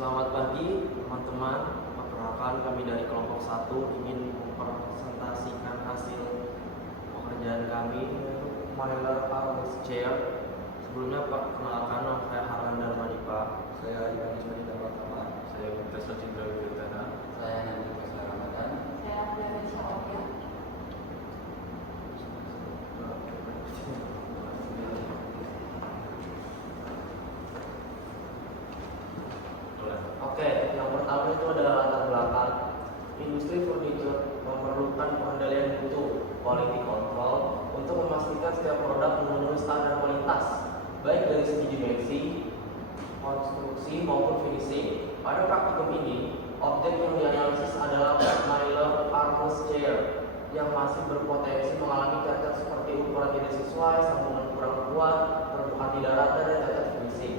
Selamat pagi teman-teman, perkenalkan kami dari kelompok 1 ingin mempresentasikan hasil pekerjaan kami yaitu Mylar Arms Chair. Sebelumnya perkenalkan nama saya Harlan Darmadipa. Saya Iwan Ismail Pertama. Saya Mutasa Cindra Widyutana. Saya Nabi Kusla Ramadan. Saya Abdullah Syawkia. Oke, yang pertama itu adalah latar belakang. Industri furniture memerlukan pengendalian mutu, quality control, untuk memastikan setiap produk memenuhi standar kualitas, baik dari segi dimensi, konstruksi maupun finishing. Pada praktikum ini, objek yang dianalisis adalah Mylar Arms Chair yang masih berpotensi mengalami cacat seperti ukuran tidak sesuai, sambungan kurang kuat, permukaan tidak rata, dan cacat finishing.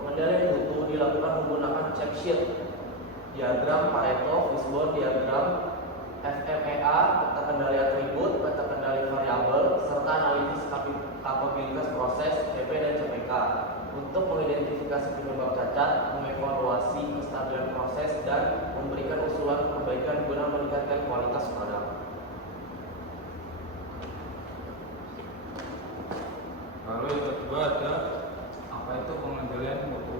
Pengendalian mutu dilakukan menggunakan check sheet, diagram Pareto, fishbone diagram, FMEA, peta kendali atribut, peta kendali variabel, serta analisis kapabilitas proses CP dan CPK untuk mengidentifikasi penyebab cacat, mengevaluasi kestabilan proses, dan memberikan usulan perbaikan guna meningkatkan kualitas produk. Lalu yang kedua ada apa itu pengendalian mutu.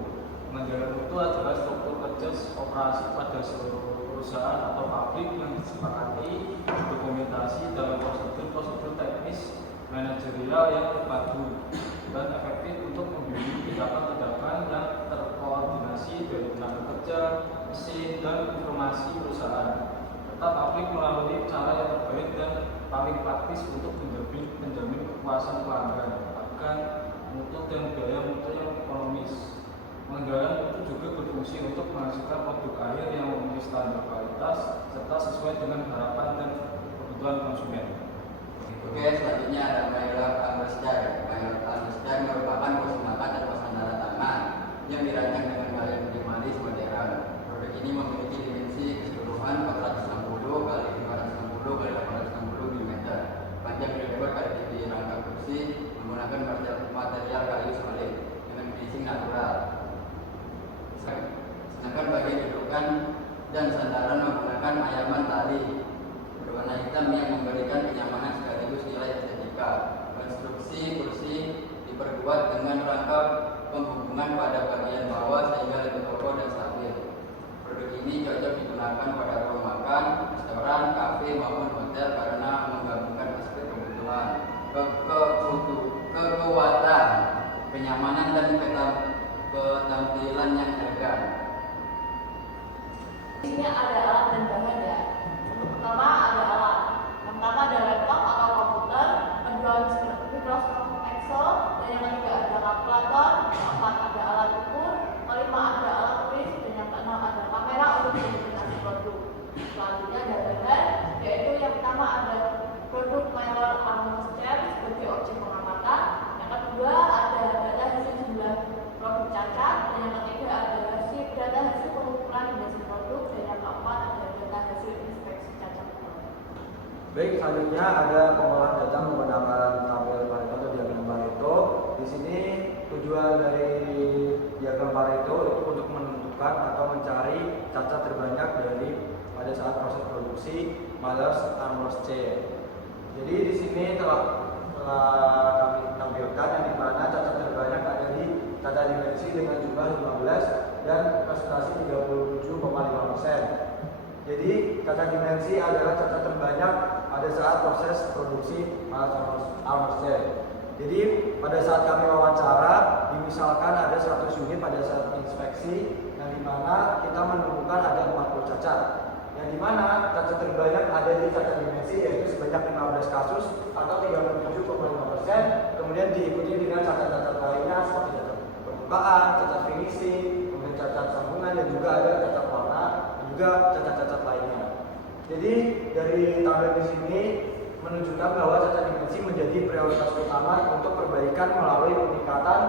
Pengendalian mutu adalah struktur kerja operasi pada seluruh perusahaan atau pabrik yang disepakati dokumentasi dalam prosedur teknis manajerial yang terpadu dan efektif untuk membimbing tindakan-tindakan yang terkoordinasi dari tenaga kerja, mesin, dan informasi perusahaan. Serta pabrik melalui cara yang terbaik dan paling praktis untuk menjamin kepuasan pelanggan akan mutu dan biaya mutu yang ekonomis. Pengendalian mutu juga berfungsi untuk menghasilkan produk akhir yang memenuhi standar kualitas serta sesuai dengan harapan dan kebutuhan konsumen. Oke, selanjutnya ada Mylar Arms Chair. Mylar Arms Chair merupakan kursi makan atau sandara tangan yang dirancang dengan gaya minimalis modern. Produk ini memiliki dimensi keseluruhan 460 x 560 x 860 mm. Panjang dan lebar pada titik rangka kursi menggunakan material kayu solid dengan finishing natural. Sedangkan bagian dudukan dan sandaran menggunakan ayaman tali berwarna hitam yang memberikan kenyamanan sekaligus nilai estetika. Konstruksi kursi diperkuat dengan rangka penghubungan pada bagian bawah sehingga lebih kokoh dan stabil. Produk ini cocok digunakan pada ruang makan, restoran, kafe maupun hotel karena menggabungkan aspek kebutuhan, kekuatan, kenyamanan dan ketampilan yang elegan. Di sini ada alat dan bahan ya. Pertama ada alat. Yang pertama ada laptop atau komputer, kedua Microsoft Excel, dan yang ketiga ada kalkulator, keempat ada alat ukur, kelima ada alat tulis, dan yang keenam ada kamera untuk identifikasi produk. Selanjutnya ada bahan, yaitu yang pertama ada produk Mylar Arms Chair sebagai objek pengamatan, yang kedua ada data hasil jumlah produk cacat, dan yang ketiga ada data hasil pengukuran dimensi produk, dan yang keempat ada data hasil inspeksi cacat produk. Baik, selanjutnya ada pengolahan data menggunakan tabel Pareto atau diagram Pareto. Di sini tujuan dari diagram Pareto itu untuk menentukan atau mencari cacat terbanyak dari pada saat proses produksi Mylar Arms Chair. Jadi di sini telah kami tampilkan yang dimana cacat terbanyak ada di cacat dimensi dengan jumlah 15 dan presentasi 37,5%. Jadi cacat dimensi adalah cacat terbanyak pada saat proses produksi Arms Chair. Jadi pada saat kami wawancara, misalkan ada 100 unit pada saat inspeksi, yang dimana kita menemukan ada 40 cacat. Yang dimana cacat terbanyak ada di cacat dimensi yaitu sebanyak 15 kasus atau 37,5%. Kemudian diikuti dengan cacat-cacat lainnya seperti cacat permukaan, cacat finishing, kemudian cacat sambungan, dan juga ada cacat warna dan juga cacat-cacat lainnya. Jadi dari tabel di sini menunjukkan bahwa cacat dimensi menjadi prioritas utama untuk perbaikan melalui peningkatan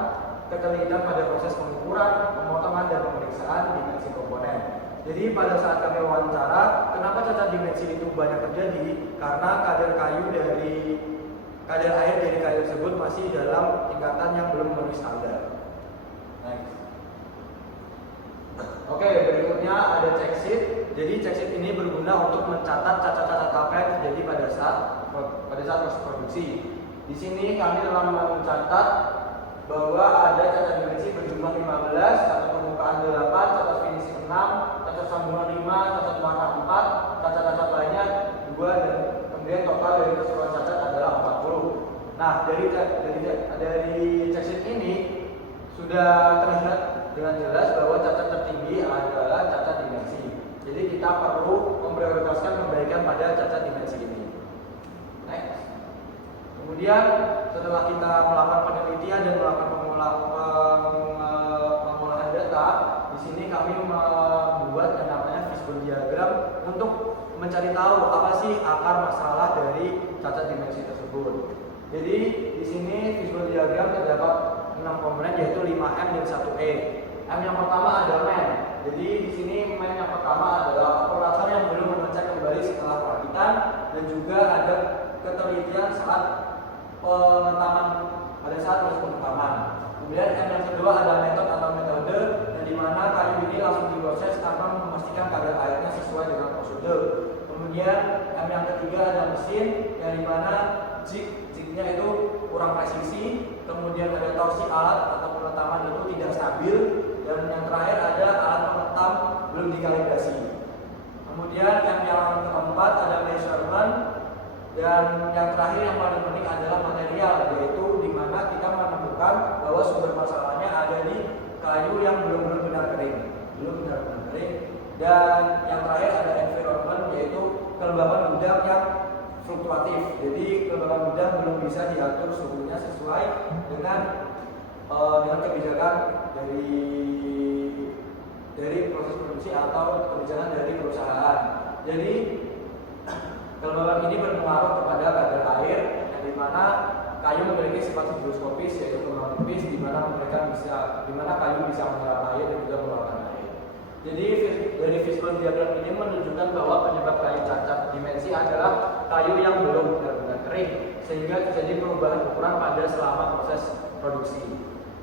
ketelitian pada proses pengukuran, pemotongan, dan pemeriksaan dimensi komponen. Jadi pada saat kami wawancara, kenapa cacat dimensi itu banyak terjadi? Karena kadar air dari kayu tersebut masih dalam tingkatan yang belum memenuhi standar. Next. Oke, berikutnya ada check sheet. Jadi check sheet ini berguna untuk mencatat cacat-cacat apa yang terjadi pada saat proses produksi. Di sini kami telah mencatat bahwa ada cacat dimensi berjumlah 15, cacat permukaan 8, cacat finishing 6, cacat sambungan 5, cacat warna 4, cacat-cacat lainnya 2, dan kemudian total dari keseluruhan cacat adalah 40. Nah, dari check sheet ini sudah terlihat dengan jelas bahwa cacat tertinggi adalah cacat dimensi. Jadi kita perlu memprioritaskan perbaikan pada cacat dimensi ini. Next. Kemudian setelah kita melakukan penelitian dan melakukan pengolahan data, di sini kami membuat yang namanya fishbone diagram untuk mencari tahu apa sih akar masalah dari cacat dimensi tersebut. Jadi di sini fishbone diagram terdapat 6 komponen yaitu 5M dan 1E. M yang pertama ada man. Jadi di sini man yang pertama adalah operator yang belum mengecek kembali setelah perakitan, dan juga ada ketelitian saat pengetaman pada saat proses pengetaman. Kemudian M yang kedua ada metode yang dimana kayu ini langsung diproses tanpa memastikan kadar airnya sesuai dengan prosedur. Kemudian M yang ketiga ada mesin yang dimana jignya itu kurang presisi. Kemudian ada torsi alat atau penetaman itu tidak stabil, dan yang terakhir ada alat penetam belum dikalibrasi. Kemudian yang keempat ada measurement, dan yang terakhir yang paling penting adalah material, yaitu di mana kita menemukan bahwa sumber masalahnya ada di kayu yang belum benar-benar kering. Dan yang terakhir ada environment, yaitu kelembaban gudang yang fluktuatif. Jadi kelembaban gudang belum bisa diatur suhunya sesuai dengan kebijakan dari proses produksi atau kebijakan dari perusahaan. Jadi kelembaban ini berpengaruh kepada kadar air, yang dimana kayu memiliki sifat higroskopis, yaitu kelembaban tipis, di mana kayu bisa menyerap air dan juga mengeluarkan air. Jadi dari fishbone diagram ini menunjukkan bahwa penyebab kayu cacat dimensi adalah kayu yang belum benar-benar kering, sehingga terjadi perubahan ukuran pada selama proses produksi.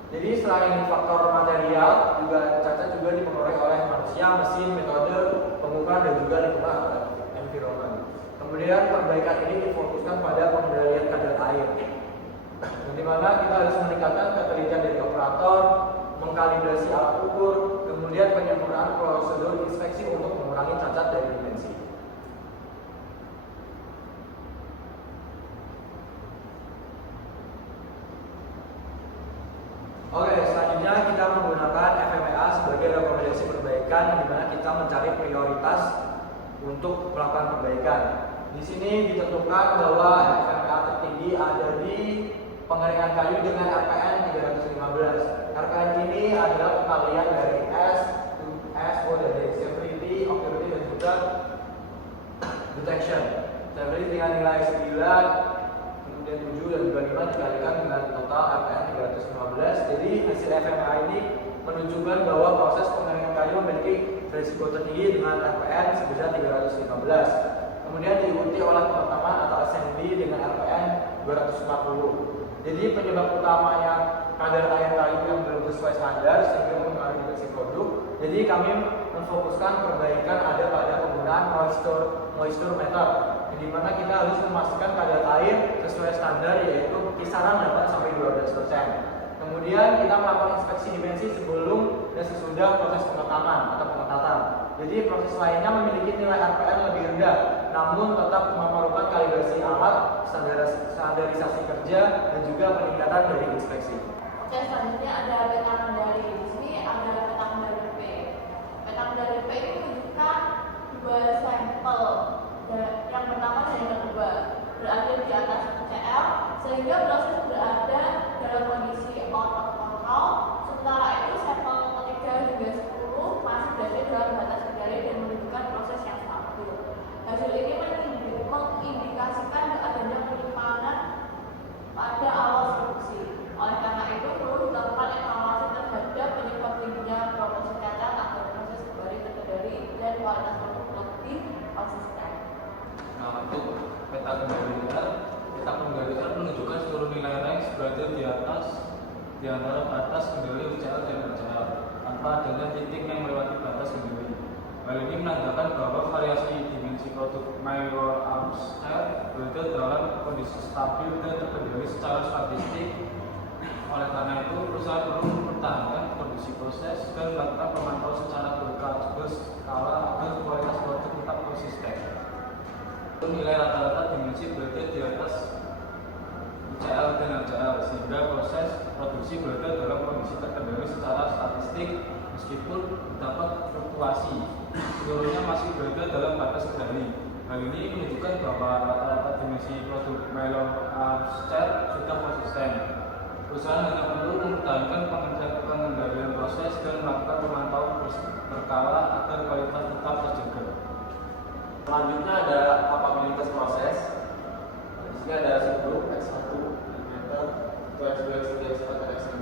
Jadi selain faktor material, juga cacat juga dipengaruhi oleh manusia, mesin, metode pengukuran, dan juga lingkungan atau environment. Kemudian perbaikan ini difokuskan pada pengendalian kadar air, di mana kita harus meningkatkan ketelitian dari operator, mengkalibrasi alat ukur, kemudian penyempurnaan prosedur inspeksi untuk mengurangi cacat dari dimensi. Oke, selanjutnya kita menggunakan FMEA sebagai rekomendasi perbaikan, di mana kita mencari prioritas untuk melakukan perbaikan. Di sini ditentukan bahwa FMEA tertinggi ada di pengeringan kayu dengan RPN 315. RPN ini adalah pengalian dari S, O, dan D, severity, occurrence, dan juga detection. Severity dengan nilai 9, kemudian 7 dan juga 5 dikalikan dengan total RPN 315. Jadi hasil FMEA ini menunjukkan bahwa proses pengeringan kayu memiliki risiko tertinggi dengan RPN sebesar 315. Kemudian diikuti oleh penetaman atau assembly dengan RPN 240. Jadi penyebab utamanya kadar air kayu yang belum sesuai standar sehingga mempengaruhi dimensi produk. Jadi kami memfokuskan perbaikan ada pada penggunaan moisture meter, di mana kita harus memastikan kadar air sesuai standar, yaitu kisaran 8 sampai 12%. Kemudian kita melakukan inspeksi dimensi sebelum dan sesudah proses pengetaman atau pengetatan. Jadi proses lainnya memiliki nilai RPN lebih rendah, namun tetap memerlukan kalibrasi alat, standarisasi kerja, dan juga peningkatan dari inspeksi. Oke, selanjutnya ada peta kendali. Di sini ada peta kendali P. Peta kendali P ini menunjukkan dua sampel. Yang pertama dan yang kedua berada di atas CL, sehingga proses berada dalam kondisi out of control. Sementara itu sampel ketiga hingga 10 masih berada dalam batas kendali dan menunjukkan proses yang stabil. Hasil ini mengindikasikan adanya penyimpanan pada awal produksi. Oleh karena itu perlu dilakukan evaluasi terhadap penyebab tingginya proporsi cacat agar proses kembali terkendali dan kualitas produk lebih konsisten. Nah, untuk peta kendali R menunjukkan seluruh nilai range berada di antara batas kendali UCL dan UCL. tanpa adanya titik yang melewati batas kendali. Hal ini menandakan bahwa variasi dimensi produk Mayor Arms R berada dalam kondisi stabil dan terkendali secara statistik. Oleh karena itu, perusahaan perlu mempertahankan kondisi proses dan melakukan pemantauan secara berskala agar kualitas produk tetap konsisten. Nilai rata-rata dimensi berada di atas UCL dan HCL sehingga proses produksi berada dalam kondisi terkendali secara statistik meskipun terdapat fluktuasi. Seluruhnya masih berada dalam batas kendali. Hal ini menunjukkan bahwa rata-rata dimensi produk Mayor Arms R sudah konsisten. Perusahaan hanya perlu mempertahankan pengendalian proses dan melakukan pemantauan berkala agar kualitas tetap terjaga. Selanjutnya ada kapabilitas proses. Di sini ada subgroup X1, meter, X2, X3, X4, dan X5.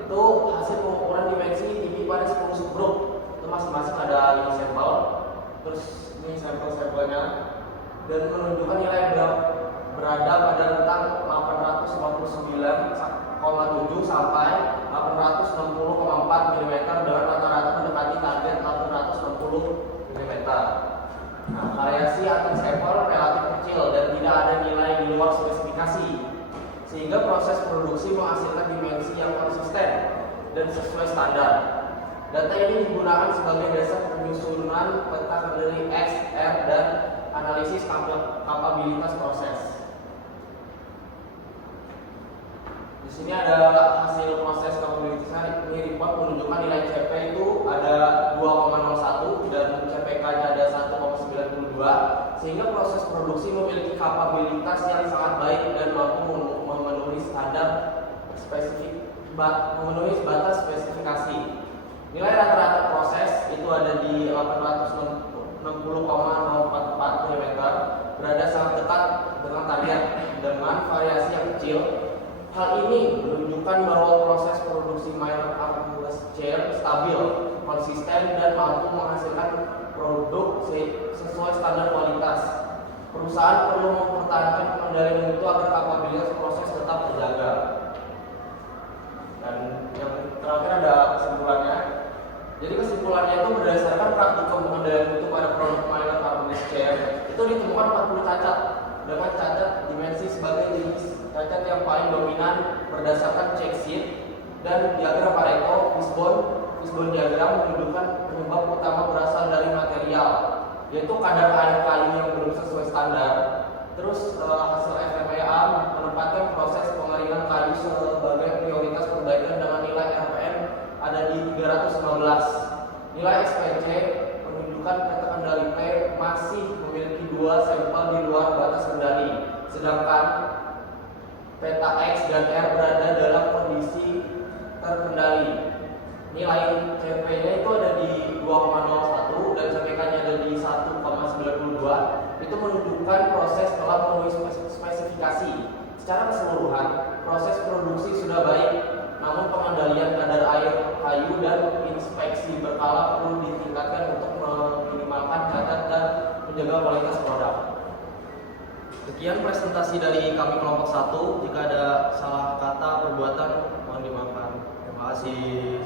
Itu hasil pengukuran dimensi tinggi pada 10 subgroup. Itu masing-masing ada 5 sampel. Terus ini sampel-sampelnya dan menunjukkan nilai berada pada rentang 859,7 sampai 860,4 mm dengan rata-rata mendekati target 860 mm. Nah, variasi antar sampel relatif kecil dan tidak ada nilai di luar spesifikasi, sehingga proses produksi menghasilkan dimensi yang konsisten dan sesuai standar. Data ini digunakan sebagai dasar penyusunan peta kendali X, R, dan analisis kapabilitas proses. Di sini ada hasil proses kapabilitasnya. Ini report menunjukkan nilai CP itu ada 2,01 dan CPK-nya ada 1,92, sehingga proses produksi memiliki kapabilitas yang sangat baik dan mampu memenuhi standar memenuhi batas spesifikasi. Nilai rata-rata proses itu ada di 860,044 mm, berada sangat dekat dengan target dengan variasi yang kecil. Hal ini menunjukkan bahwa proses produksi Mayor Arms R stabil, konsisten, dan mampu menghasilkan produk sesuai standar kualitas. Perusahaan perlu mempertahankan pengendalian mutu agar kapabilitas proses tetap terjaga. Dan yang terakhir ada kesimpulannya. Jadi kesimpulannya itu berdasarkan praktikum pengendalian mutu pada produk Mayor Arms R itu ditemukan 40 cacat dengan cacat dimensi sebagai jenis cacat yang paling dominan berdasarkan check sheet dan diagram Pareto. Fishbone diagram menunjukkan penyebab utama berasal dari material, yaitu kadar air kayu yang belum sesuai standar. Terus hasil FMEA menempatkan proses pengeringan kayu sebagai prioritas perbaikan dengan nilai RPM ada di 315. Nilai SPC menunjukkan peta kendali P masih memiliki 2 sampel di luar batas kendali, sedangkan peta X dan R berada dalam kondisi terkendali. Nilai CP-nya itu ada di 2,01 dan CPK-nya ada di 1,92. Itu menunjukkan proses telah memenuhi spesifikasi. Secara keseluruhan, proses produksi sudah baik, namun pengendalian kadar air kayu dan inspeksi berkala perlu ditingkatkan untuk meminimalkan cacat dan menjaga kualitas produk. Sekian presentasi dari kami kelompok 1. Jika ada salah kata perbuatan mohon dimaafkan. Terima kasih.